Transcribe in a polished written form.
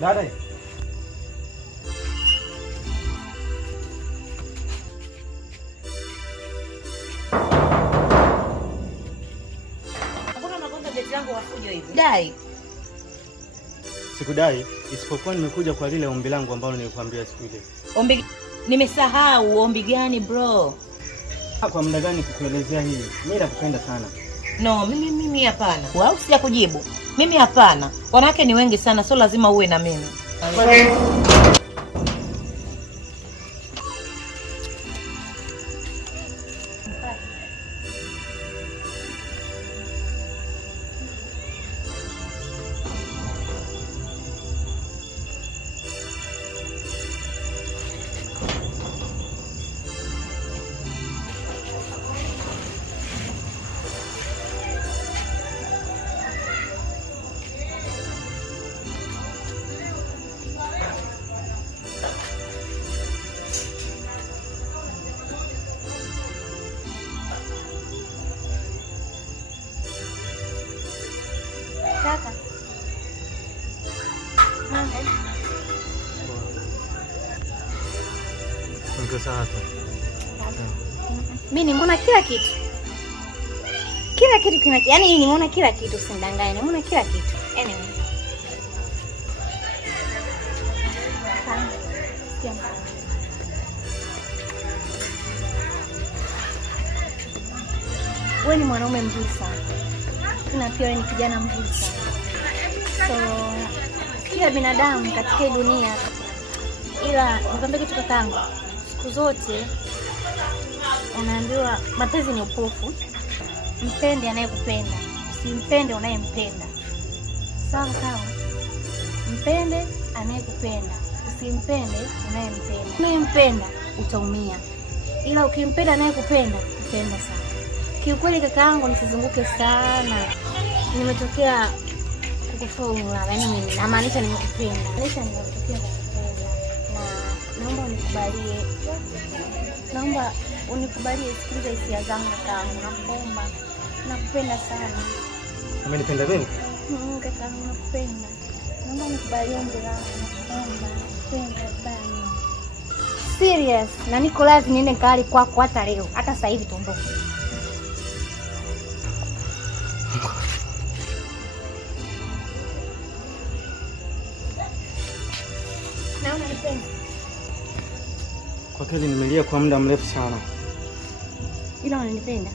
Dada. Mbona unagonga geti langu wafujo hivi? Dai. Sikudai, isipokuwa nimekuja kwa lile ombi langu ambalo nilikwambia siku ile. Ombi nimesahau. Ombi gani bro? Kwa muda gani kukuelezea hili? Mimi nakupenda sana. No, mimi hapana. Au sija kujibu. Mimi hapana. Wanawake ni wengi sana, sio lazima uwe na mimi. Kaka. Niko sawa. Mimi nimeona kila kitu. Kila kitu yaani nimeona kila kitu, usinidanganye. Nimeona kila kitu. Anyway. Wewe ni mwanaume mzuri sana. Na pia wewe ni kijana mzuri sana. So kila binadamu katika hii dunia, ila nikwambia kitu kakaangu, siku zote unaambiwa mapenzi ni upofu. Mpende anayekupenda, usimpende unayempenda. Sawa kakaangu? Mpende anayekupenda, usimpende unayempenda. Unayempenda utaumia, ila ukimpenda anayekupenda utaenda sana. Kiukweli kakaangu, nisizunguke sana. Nimetokea kukufunga, yaani namaanisha nimekupenda. Nimesha nimetokea kukupenda. Na naomba unikubalie. Naomba unikubalie, sikiliza hisia zangu kakaangu, nakuomba. Nakupenda sana. Umenipenda nini? Kakaangu, nakupenda. Naomba unikubalie ombi langu, nakuomba. Nakupenda bana. Serious, na niko lazima niende kali kwako hata leo. Hata sasa hivi tuondoke. Na unanipenda? Kwa kweli nimelia kwa muda mrefu sana. Ila unanipenda?